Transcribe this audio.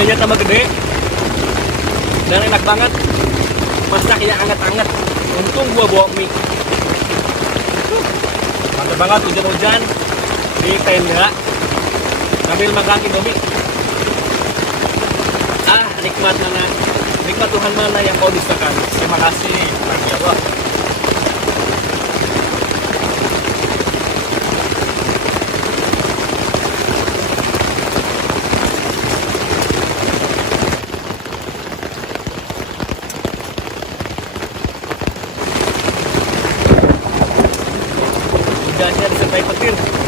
Harganya tambah gede dan enak banget. Masak yang anget-anget. Untung gua bawa mie. Mantap banget hujan-hujan di tenda sambil makan Indomie. Nikmat mana? Nikmat Tuhan mana yang kau dustakan? Terima kasih bagi Allah. Hujannya disertai petir.